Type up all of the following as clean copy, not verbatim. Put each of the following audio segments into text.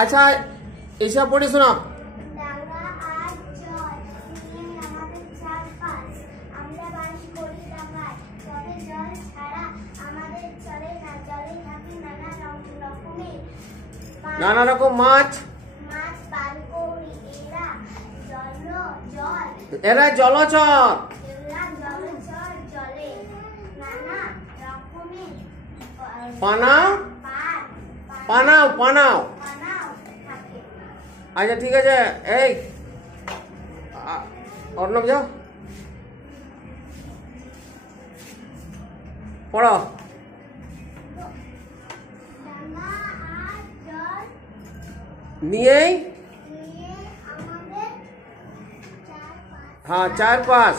আচ্ছা এইসব পড়ে শোনা। নানা রকম মাছ, এরা জলচর। পানাও পানাও পানাও। আচ্ছা ঠিক আছে, এই অর্ণব যাও পড়ো। নিয়েই হ্যাঁ চারপাশ।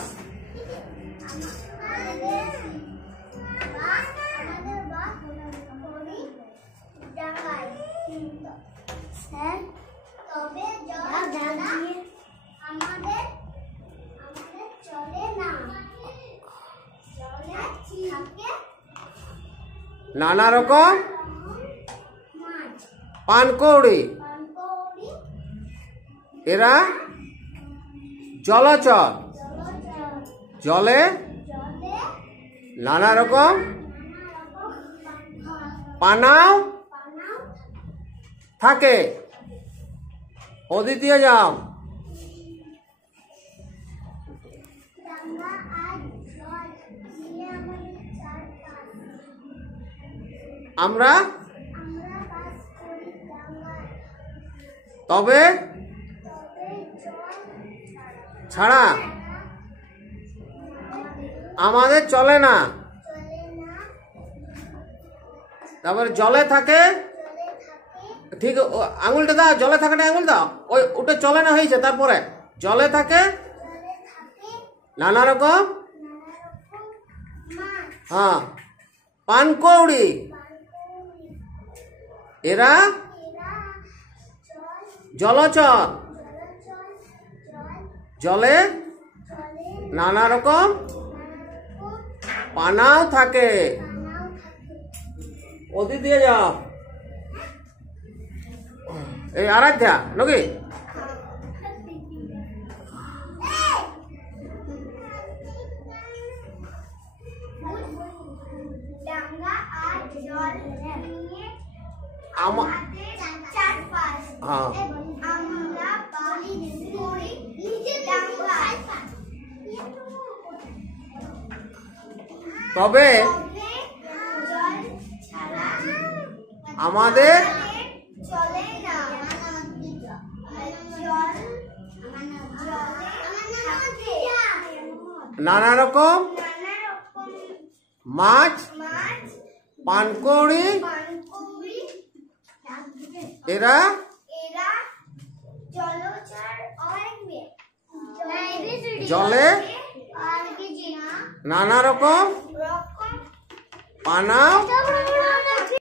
নানা রকম পানকৌড়ি, এরা জলচর। জলে নানা রকম পানাও থাকে। অদ্বিতীয় যাও। আমরা তবে ছাড়া আমাদের চলে না। তারপরে জলে থাকে, ঠিক আঙুলটা দাও, জলে থাকাটা আঙুল দাও, ওই ওটা চলে না হয়েছে। তারপরে জলে থাকে নানা রকম হ্যাঁ পানকৌড়ি, এরা জলচর। জলে নানা রকম পানাও থাকে। ওদি দিয়ে যাও। এই আরাধ্যা নাকি তবে আমাদের নানা রকম মাছ, পানকৌড়ি, এরা জলে নানা রকম পানাও